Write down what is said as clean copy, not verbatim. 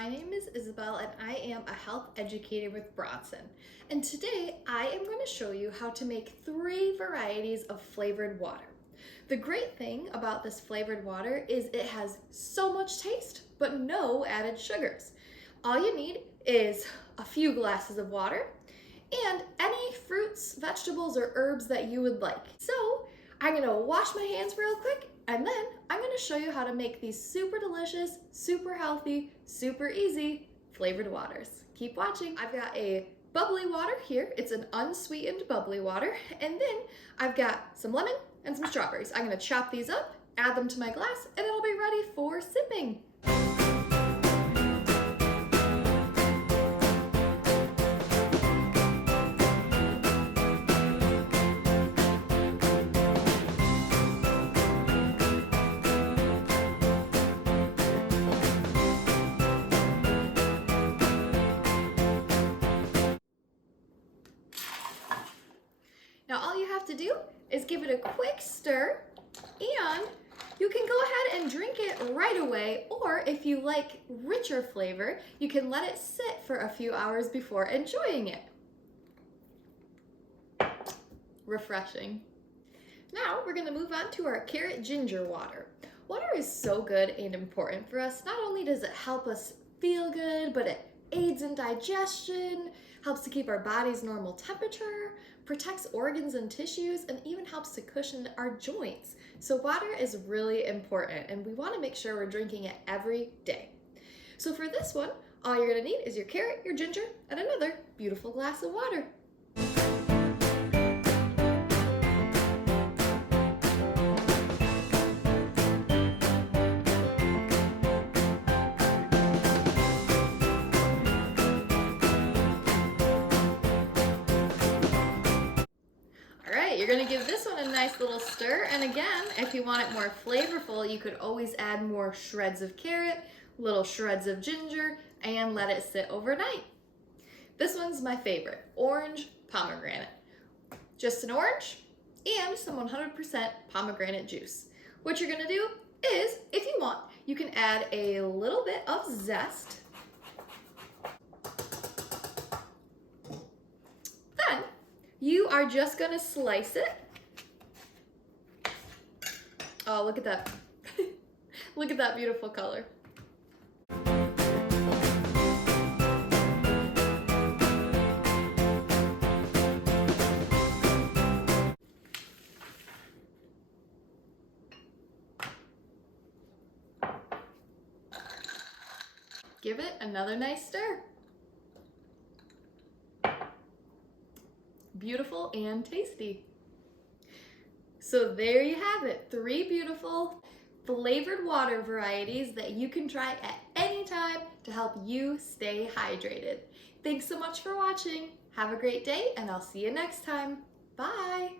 my name is Isabel and I am a health educator with Bronson. And today I am going to show you how to make 3 varieties of flavored water. The great thing about this flavored water is it has so much taste, but no added sugars. All you need is a few glasses of water and any fruits, vegetables, or herbs that you would like. So I'm gonna wash my hands real quick and then I'm gonna show you how to make these super delicious, super healthy, super easy flavored waters. Keep watching. I've got a bubbly water here. It's an unsweetened bubbly water. And then I've got some lemon and some strawberries. I'm gonna chop these up, add them to my glass, and it'll be ready for sipping. Now all you have to do is give it a quick stir and you can go ahead and drink it right away, or if you like richer flavor, you can let it sit for a few hours before enjoying it. Refreshing. Now we're gonna move on to our carrot ginger water. Water is so good and important for us. Not only does it help us feel good, but it aids in digestion, helps to keep our body's normal temperature, protects organs and tissues, and even helps to cushion our joints. So water is really important and we want to make sure we're drinking it every day. So for this one, all you're going to need is your carrot, your ginger, and another beautiful glass of water. You're gonna give this one a nice little stir, and again, if you want it more flavorful, you could always add more shreds of carrot, little shreds of ginger, and let it sit overnight. This one's my favorite, orange pomegranate. Just an orange and some 100% pomegranate juice. What you're gonna do is, if you want, you can add a little bit of zest. You are just gonna slice it. Oh, look at that. Look at that beautiful color. Give it another nice stir. Beautiful and tasty. So there you have it, 3 beautiful flavored water varieties that you can try at any time to help you stay hydrated. Thanks so much for watching. Have a great day and I'll see you next time. Bye.